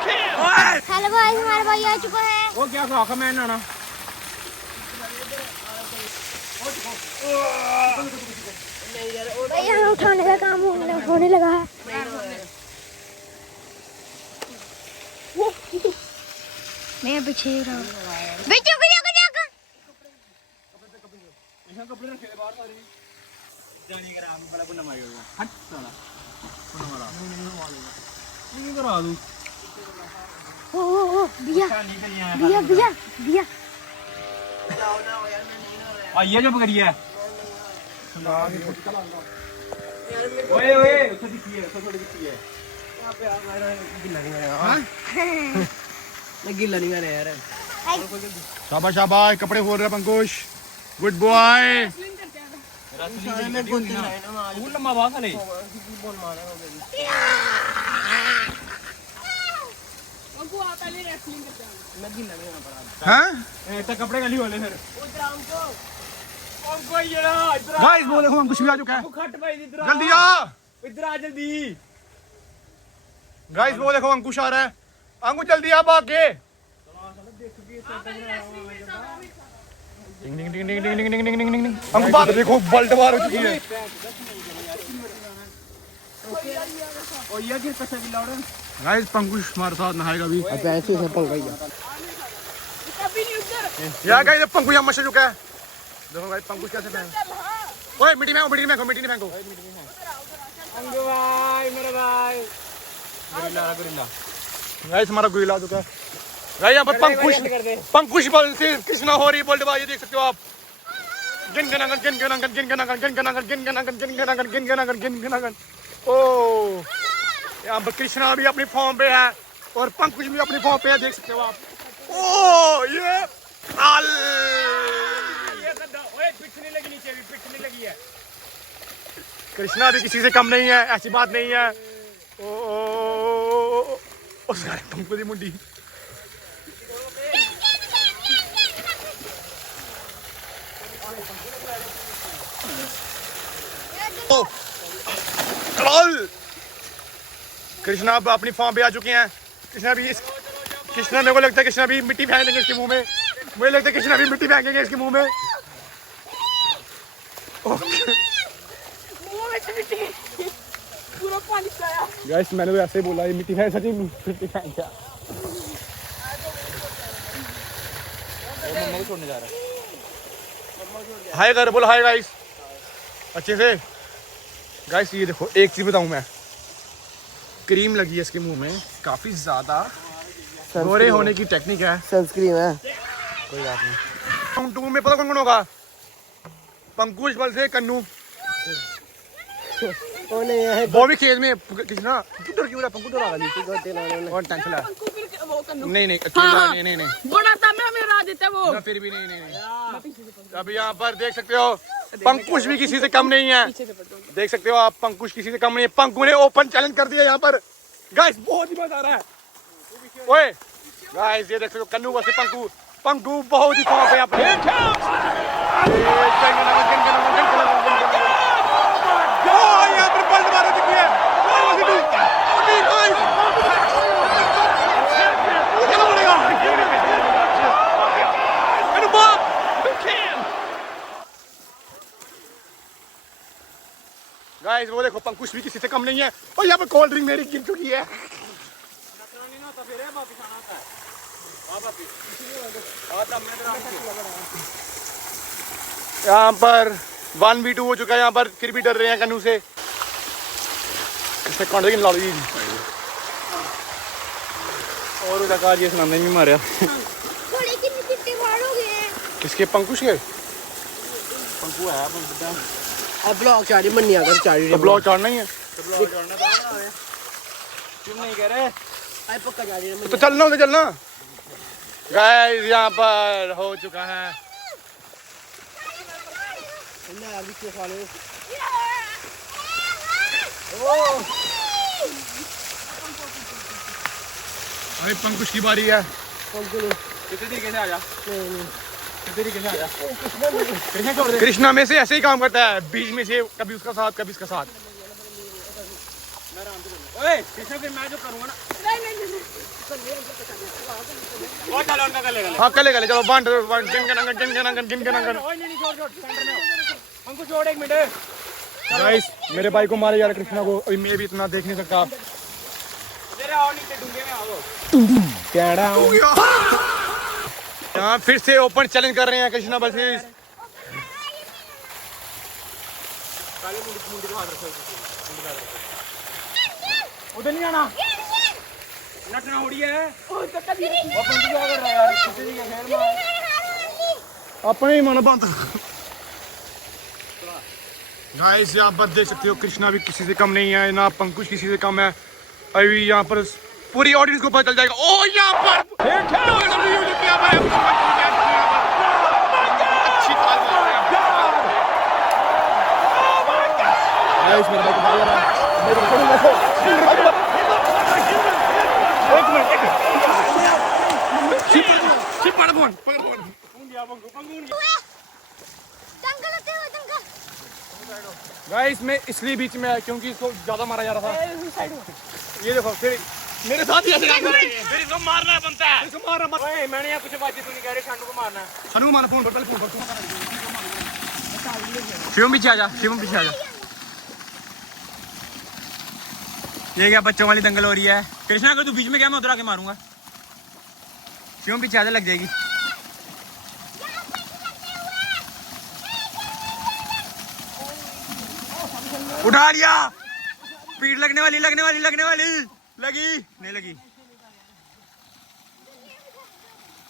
Hello guys, हमारा भाई आ चुका है। वो क्या खाका मैं नाना भाई यहाँ उठाने का काम होने लगा है। मैं पीछे रहा हूँ। कपड़े रखे बाहर सारे जानी करा हम बड़ा गुना मारेगा हट साला गुना मारा नहीं करा दूं ओ बिया बिया बिया बिया आइए जो करिए ओए ओए उसे दिखिए उसे थोड़ी दिखिए यहां पे आ मेरा गिल्ला नहीं आया हां मैं गिल्ला नहीं आ रहा यार शाबाश शाबाश कपड़े खोल रहा है पंकुश गुड बॉय फूल लम्बा बात है कपड़े गली वाले फिर गाइस वो देखो अंकुश भी आ चुका है जल्दी आ इधर आ जल्दी गाइस वो देखो अंकुश आ रहा है अंकुश जल्दी आ भाग के डिंग डिंग डिंग डिंग डिंग डिंग डिंग डिंग डिंग अंकुश भाग देखो वर्ल्ड वार हो चुकी है और ये क्या कैसा गिला उड़ा गाइस पंकुश हमारे साथ नहाएगा भी अब ऐसे से पंगा यार गाइस पंकुश यहां मच चुका है देखो गाइस पंकुश कैसे फेंक ओए मिट्टी में फेंको अंगू भाई मेरे भाई गुरिल्ला गाइस हमारा गुरिल्ला आ चुका है गाइस यहां पर पंकुश बल से कृष्णा हो रही वर्ल्ड वार ये देख सकते हो आप गिन ओ यहाँ पर कृष्णा भी अपनी फॉर्म पे है और पंकुश भी अपनी फॉर्म पे है देख सकते हो आप ओ ये पिछने लगी नीचे भी पिछने लगी है कृष्णा भी किसी से कम नहीं है ऐसी बात नहीं है ओ सारे पंकुश की मुंडी कृष्णा अब अपनी फॉर्म पे आ चुके हैं कृष्णा मेरे को लगता है कृष्णा भी मिट्टी फेंक देंगे इसके मुंह में मुझे लगता है कृष्णा भी मिट्टी फेंकेंगे इसके मुंह में गाइस मैंने तो ऐसे ही बोला ये मिट्टी फेंक सच्ची मिट्टी फेंक क्या छोड़ने जा रहा है हाय कर बोलो हाय गाइस अच्छे से गाइस ये देखो एक चीज बताऊं मैं क्रीम लगी है इसके मुंह में काफी ज्यादा गोरे होने की टेक्निक है सनस्क्रीन है कोई बात नहीं राउंड 2 में पता कौन होगा पंकुश बल से कन्नू वो भी खेत में कितना किधर क्यों रहा पंकुश आ गई और टेंशन है नहीं नहीं बड़ा था मैं मेरा देता वो फिर भी नहीं अब यहाँ पर देख सकते हो पंकुश भी किसी से कम नहीं है देख सकते हो आप पंकुश किसी से कम नहीं है पंकु ने ओपन चैलेंज कर दिया यहाँ पर गाइस बहुत ही मजा आ रहा है ओए गाइस ये देख सकते हो कन्नू वैसे पंकु बहुत ही फॉर्म पे आप गाइस वो देखो पंकुश भी किसी से कम नहीं है और यहाँ पर कोल्ड ड्रिंक मेरी गिर चुकी है यहाँ पर 1v2 हो चुका है यहाँ पर फिर भी डर रहे हैं कन्नू से इसने कौन ला ली और उधर ये सुनाने नहीं मारा किसके पंकुश के पंकु है अब ब्लॉग चाड़ी मन्नी अगर चाड़ी ब्लॉग चढ़ना ही है क्यों नहीं कह रहे आई पक्का जा रही है तो चलना उधर चलना गाइस यहाँ पर हो चुका है अरे पंकुश की बारी है कृष्णा में से ऐसे ही काम करता है बीच में से कभी उसका साथ कभी इसका साथ ओए कृष्णा फिर मैं जो करूंगा ना वो चलो उनका कर लेगा हाँ कले चलो वन गिन के नंगन ओए नहीं छोड़ सेंटर में हमको छोड़ 1 मिनट गाइस मेरे भाई को मारे यार कृष्णा को अभी मैं भी इतना देख नहीं सकता तेरे आओ नीचे डूंगे में आओ कैड़ा यहाँ फिर से ओपन चैलेंज कर रहे हैं कृष्णा बसीस उधर नहीं आना नटना उड़ी है वो पंच क्या कर रहा है यार किसी के खेल में अपने ही मन बंद गाइस यहाँ पर देख सकते हो कृष्णा भी किसी से कम नहीं है ना पंकुश किसी से कम है अभी यहाँ पर पूरी ऑडियंस को पता चल जाएगा ओ यहाँ पर अच्छी ताल बजा रहे हैं। गाइस मेरे भाई को मार रहा है गाइस मैं इसलिए बीच में आया क्योंकि इसको ज्यादा मारा जा रहा था ये देखो फिर मेरे साथ ही ऐसे काम कर रहे हैं फिर इसको मारना बनता है इसको मार रहा मत ओए मैंने यहाँ कुछ बात तू नहीं कह रही शानू को मारना है हनु मार फोन पर पहले फोन पर शिवम पीछे आ जा शिवम पीछे आ जा ये क्या बच्चों वाली दंगल हो रही है कृष्णा अगर तू बीच में क्या मैं उधर आके मारूंगा शिवम पीछे आ जा लग जाएगी उठा लिया पीठ लगने वाली लगी नहीं लगी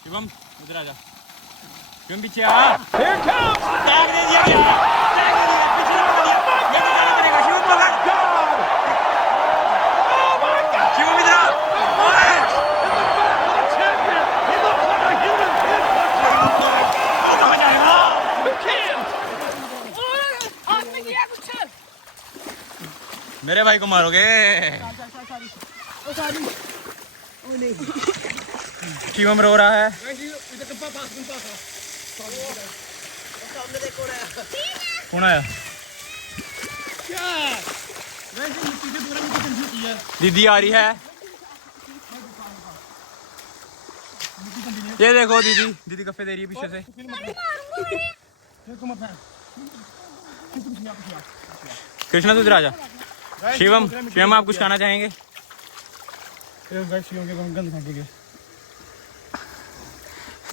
शिवम उधर आ जा शिवम पीछे आ टैग दे दिया पीछे लगा दिया ये तो जाना पड़ेगा शिवम पकड़ शिवम इधर आ मेरे भाई को मारोगे शिवम रो रहा है कौन आया दीदी आ रही है ये देखो दीदी कफे दे रही है पीछे से कृष्णा तू इधर आ जा शिवम आप कुछ कहना चाहेंगे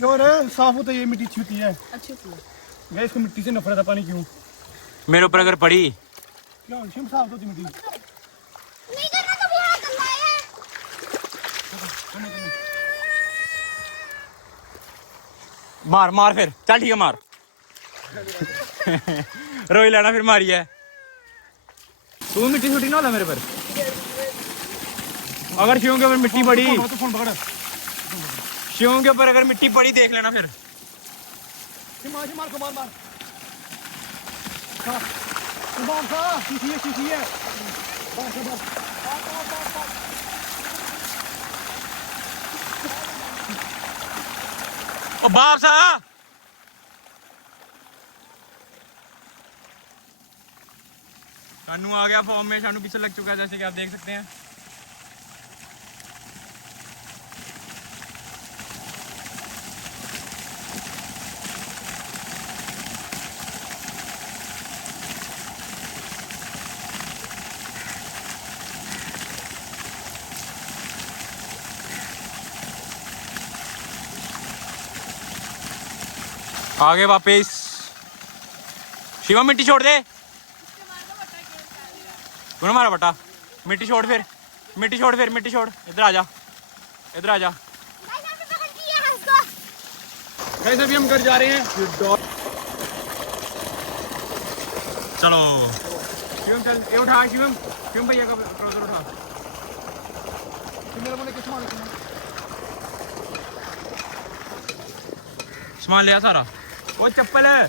और साफ होता है ये मिट्टी अच्छी होती है अच्छी होती है गैस को मिट्टी से नफरत है पानी क्यों मेरे ऊपर अगर पड़ी क्यों शिम साफ होती मिट्टी नहीं करना तो बहुत गंदा है मार फिर चल ठीक है मार रोई लेना फिर मारी है तू मिट्टी छुट्टी ना होला मेरे पर अगर शिवम के ऊपर मिट्टी पड़ी शिवम के ऊपर अगर मिट्टी पड़ी देख लेना फिर ओ बाप सा शानू आ गया फॉर्म में शानू पीछे लग चुका है जैसे कि आप देख सकते हैं आगे वापस शिवा मिट्टी छोड़ दे कौन मारा बटा मिट्टी छोड़ फिर मिट्टी छोड़ इधर आ जा गाइस अभी हम घर जा रहे हैं चलो शिवम चल ये उठा शिवम भैया का ट्राउजर उठा मेरा बोले किस मार सामान लिया सारा वो चप्पल है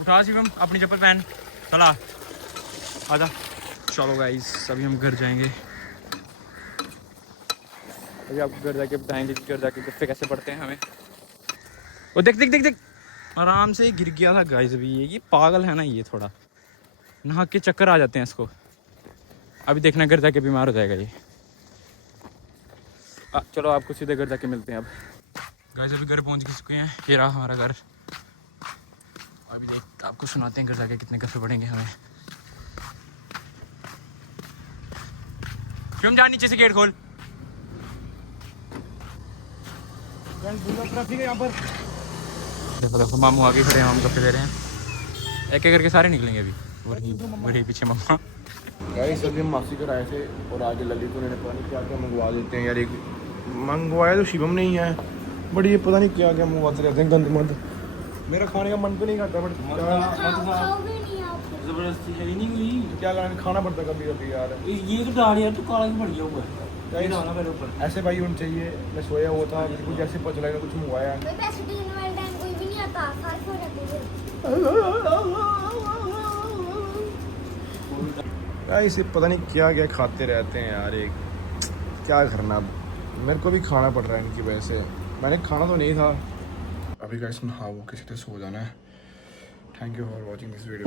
उठा शिवम अपनी चप्पल पहन चला आजा चलो गाइस अभी हम घर जाएंगे अभी आपको घर जाके बताएंगे कि घर जाके गप्पे कैसे पड़ते हैं हमें वो देख आराम से गिर गया था गाइस अभी ये पागल है ना ये थोड़ा नहा के चक्कर आ जाते हैं इसको अभी देखना घर जाके बीमार हो जाएगा ये। चलो आपको सीधे घर जाके मिलते हैं अब। गाइस अभी घर पहुंच चुके हैं, ये रहा हमारा घर। अभी देख आपको सुनाते हैं घर जाके कितने कफे पड़ेंगे हमें। क्यों जा नीचे से गेट खोल। यहाँ पर देखो देखो मामू आगे खड़े हैं, हम कपड़े दे रहे हैं। एक एक करके सारे निकलेंगे अभी। वही पीछे मम्मा। गाइस अभी हम मासी घर आए थे और आज ललित उन्होंने पता नहीं क्या क्या मंगवा देते हैं यार। एक मंगवाया तो शिवम नहीं है, बट ये पता नहीं क्या क्या मंगवाते रहते हैं गंद मंद। मेरा खाने का मन तो नहीं करता, बट खाओगे नहीं आप। जबरदस्ती है ही नहीं कोई। क्या करें, खाना पड़ता कभी कभी यार। ये तो डाल यार, तू काला क्यों पड़ गया हुआ है? गाइस डालना मेरे ऊपर। ऐसे भाई होना चाहिए। मैं सोया हुआ था, कुछ ऐसे पता चला कुछ मंगवाया। कोई पैसे देने वाले टाइम कोई भी नहीं आता, सारे सो जाते हैं। गाइस ये पता नहीं क्या क्या खाते रहते हैं यार। एक क्या करना, मेरे को भी खाना पड़ रहा है इनकी वजह से। मैंने खाना तो नहीं था अभी। गाइस हाँ वो किसी तरह सो जाना है। Thank you for watching this video.